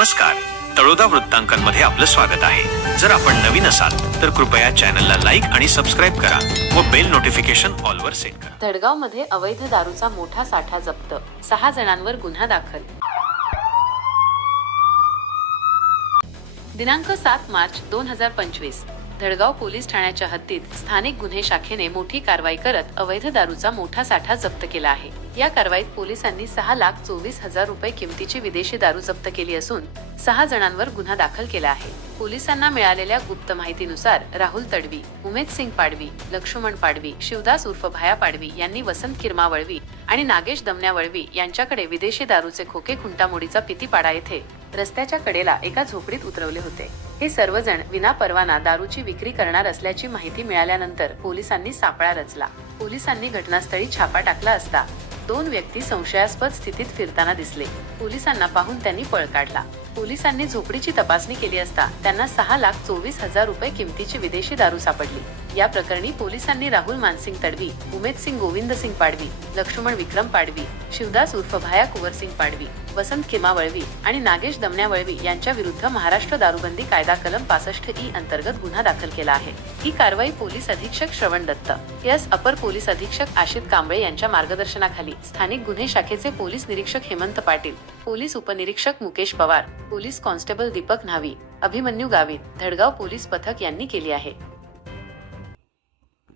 नमस्कार. तळोदा वृत्तांकनमध्ये आपलं स्वागत आहे. जर आपण नवीन असाल तर कृपया चॅनलला लाईक आणि सबस्क्राईब करा व बेल नोटिफिकेशन ऑलवर सेट करा. धडगावमध्ये अवैध दारूचा मोठा साठा जप्त. सहा जणांवर गुन्हा दाखल. दिनांक सात मार्च दोन हजार पंचवीस. धडगाव पोलीस ठाण्याच्या हद्दीत स्थानिक गुन्हे शाखेने मोठी कारवाई करत अवैध दारूचा मोठा साठा जप्त केला आहे. या कारवाईत पोलिसांनी सहा लाख चोवीस हजार रुपये किमतीची विदेशी दारू जप्त केली असून सहा जणांवर गुन्हा दाखल केला आहे. पोलिसांना मिळालेल्या गुप्त माहितीनुसार राहुल तडवी उमेद सिंग पाडवी लक्ष्मण पाडवी शिवदास उर्फ भाया पाडवी यांनी वसंत किरमा वळवी आणि नागेश दमण्या वळवी यांच्याकडे विदेशी दारूचे खोके खुंटामोडीचा पितीपाडा येथे रस्त्याच्या कडेला एका झोपडीत उतरवले होते. हे सर्वजण विना परवाना दारूची विक्री करणार असल्याची माहिती मिळाल्यानंतर पोलिसांनी सापळा रचला. पोलिसांनी घटनास्थळी छापा टाकला असता. दोन व्यक्ती संशयास्पद स्थितीत फिरताना दिसले. पोलिसांना पाहून त्यांनी पळ काढला. पोलिसांनी झोपडीची तपासणी केली असता त्यांना सहा लाख चोवीस हजार रुपये किमतीची विदेशी दारू सापडली. या प्रकरणी पोलिसांनी राहुल मानसिंग तडवी उमेद सिंग गोविंद सिंग पाडवी लक्ष्मण विक्रम पाडवी शिवदास उर्फ भाया कुंवर सिंग पाडवी वसंत खेमा वळवी आणि नागेश दमण्या वळवी यांच्या विरुद्ध महाराष्ट्र दारूबंदी कायदा कलम पासष्ट ई अंतर्गत गुन्हा दाखल केला आहे. ही कारवाई पोलीस अधीक्षक श्रवण दत्त यस अपर पोलीस अधीक्षक आशित कांबळे यांच्या मार्गदर्शनाखाली स्थानिक गुन्हे शाखेचे पोलीस निरीक्षक हेमंत पाटील पोलीस उपनिरीक्षक Mukesh Pawar police constable Deepak Nhavi Abhimanyu Gavit Dhadgaon police पथक यांनी केली आहे.